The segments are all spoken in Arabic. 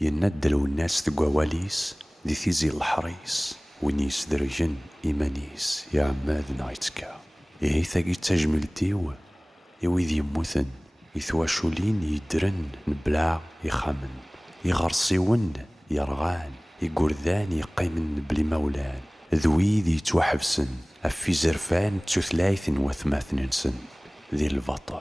ينادلو الناس تقواليس دي تيزي الحريص وين يسدرجن إيمانيس يا عماد نايتكا إيه ثاقي تجملتيو يويذ يموثن يثواشولين يدرن نبلع يخامن يغرسيون يرغان يقردان يقيمن بلي مولان ذويذ يتوحبسن أفي زرفان تثلاث وثماثن سن ذي البطل.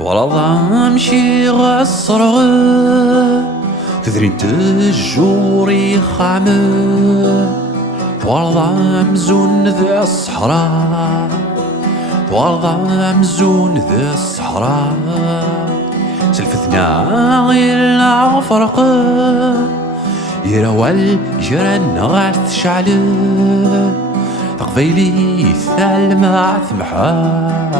ورض امشي غصرغ تدرين تجوري خامل ورض امزون ذا الصحراء ورض امزون ذا الصحراء سلفتنا غير العفرق يروال جرن غاث شعل تقبيلي ثلمع ثمحا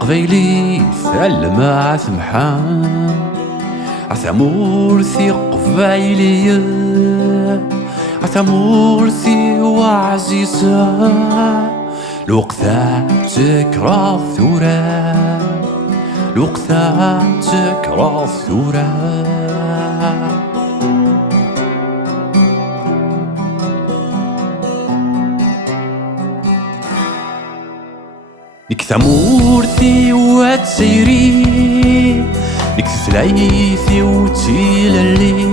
قبيلي ثلمع ثمحان عثمورثي قبيلي عثمورثي وعزيزة الوقتا تكره الثورة الوقتا تكره الثورة نك ثمورثي وتسيري نك ثلايثي وتيللي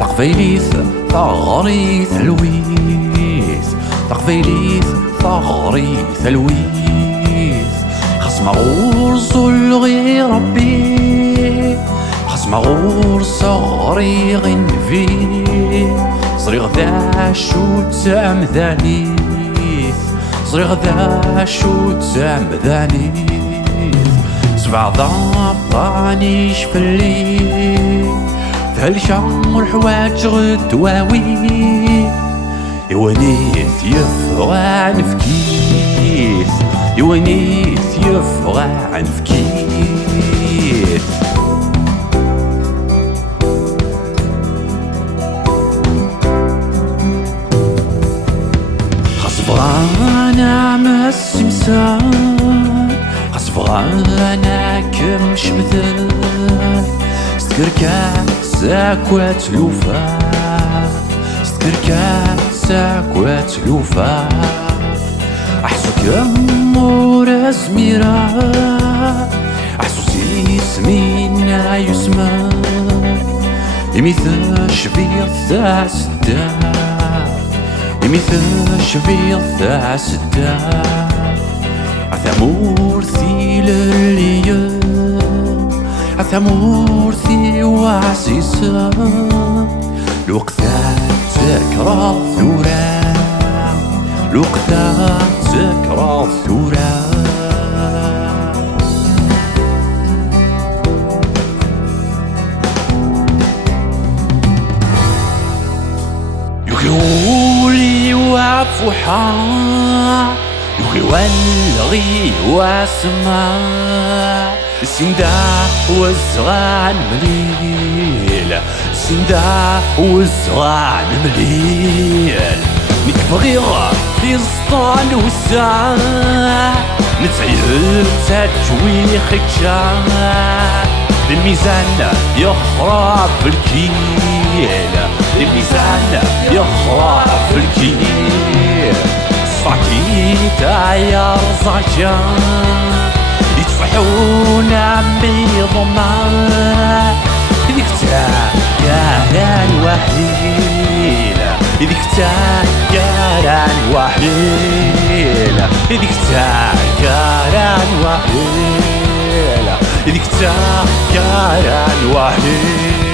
تقبيليث ثغريث الويث تقبيليث ثغريث الويث خصم غورس الغي ربي خصم غورس غري غنفي صريغ ذا شو تمذاني صريغ ذا شو تمذاني سبع ضباني شفلي ثالشمر حواج غدواوي يوانيث يفغان فكيث يوانيث يفغان فكيث خصبغانا مسمسان خصبغانا كم شمثل ستكركا ساكوات لوفا ستكركا ساكوات لوفا احسو كمور زميرا احسو سيسمينا يسمى يميث شبير ذا سدا يميث شبير ذا سدا عثمورثي لليا عثمورثي وعزيزة الوقتا تكره الثورة الوقتا تكره الثورة يقولي وفوحا يخي والغي واسمع السندا والزغان مليل السندا والزغان مليل نكبغيغ في السطان والساعة نتعيل تجوي خجان الميزان يخرب الكيل الميزان يخرب الكيل صعكيتا يا رزاجان يتفحونا بضمان إذيك تاكاران وحيلة إذيك تاكاران وحيلة إذيك تاكاران وحيلة إذيك تاكاران وحيلة